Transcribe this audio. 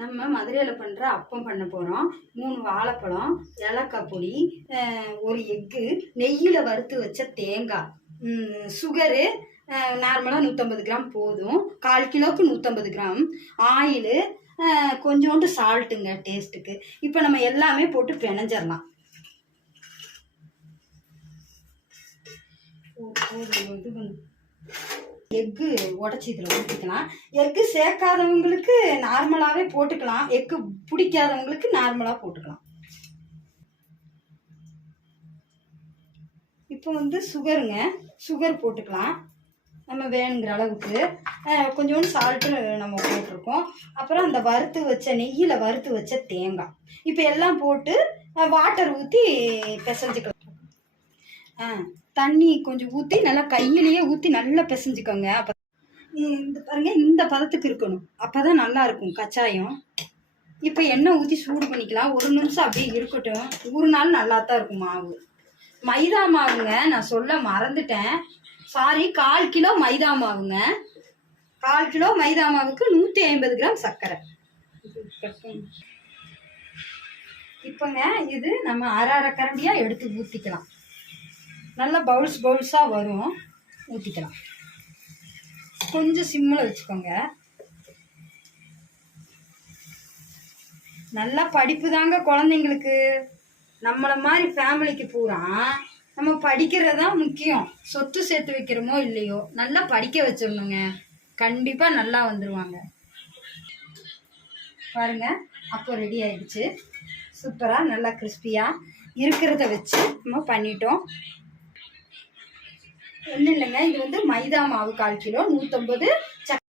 நம்ம மதுரையில் பண்ணுற அப்பம் பண்ண போகிறோம். 3 வாழைப்பழம், ஏலக்காய் பொடி, ஒரு எக்கு, நெய்யில் வறுத்து வச்ச தேங்காய், சுகரு நார்மலாக 150 கிராம் போதும், 1/4 கிலோவுக்கு 150 கிராம், ஆயிலு, கொஞ்சோண்டு சால்ட்டுங்க டேஸ்ட்டுக்கு. இப்போ நம்ம எல்லாமே போட்டு பிணைஞ்சிடலாம். எக்கு உடச்சி இதில் ஊற்றிக்கலாம். எக்கு சேர்க்காதவங்களுக்கு நார்மலாகவே போட்டுக்கலாம், எக்கு பிடிக்காதவங்களுக்கு நார்மலாக போட்டுக்கலாம். இப்போ சுகருங்க, சுகர் போட்டுக்கலாம் நம்ம வேணுங்கிற அளவுக்கு. கொஞ்சோண்டு சால்ட்டு நம்ம போட்டிருக்கோம். அப்புறம் அந்த வறுத்து வச்ச நெய்யில் வறுத்து வச்ச தேங்காய். இப்போ எல்லாம் போட்டு வாட்டர் ஊற்றி பிசைஞ்சுக்கலாம். தண்ணி கொஞ்சம் ஊற்றி நல்லா கையிலேயே ஊற்றி நல்லா பிசைஞ்சுக்கோங்க. அப்போ இந்த பாருங்க, இந்த பதத்துக்கு இருக்கணும், அப்போ தான் நல்லா இருக்கும் கச்சாயம். இப்போ எண்ணெய் ஊற்றி சூடு பண்ணிக்கலாம். 1 நிமிஷம் அப்படியே இருக்கட்டும். ஒரு நாள் நல்லா தான் இருக்கும் மாவு. மைதா மாவுங்க, நான் சொல்ல மறந்துட்டேன், சாரி. 1/4 கிலோ மைதா மாவுங்க. 1/4 கிலோ மைதா மாவுக்கு 150 கிராம் சர்க்கரை. இப்போங்க இது நம்ம அரை கரண்டியாக எடுத்து ஊற்றிக்கலாம். நல்லா பவுல்ஸாக வரும், ஊற்றிக்கலாம். கொஞ்சம் சிம்மில் வச்சுக்கோங்க. நல்லா படிப்பு தாங்க குழந்தைங்களுக்கு. நம்மளை மாதிரி ஃபேமிலிக்கு பூரா நம்ம படிக்கிறது தான் முக்கியம். சொத்து சேர்த்து வைக்கிறோமோ இல்லையோ, நல்லா படிக்க வச்சிடணுங்க. கண்டிப்பாக நல்லா வந்துடுவாங்க. பாருங்க, அப்போ ரெடி ஆயிடுச்சு. சூப்பராக நல்லா கிறிஸ்பியாக இருக்கிறத வச்சு நம்ம பண்ணிட்டோம். ஒன்றும் இல்லைங்க, இது மைதா மாவு 1/4 கிலோ, 150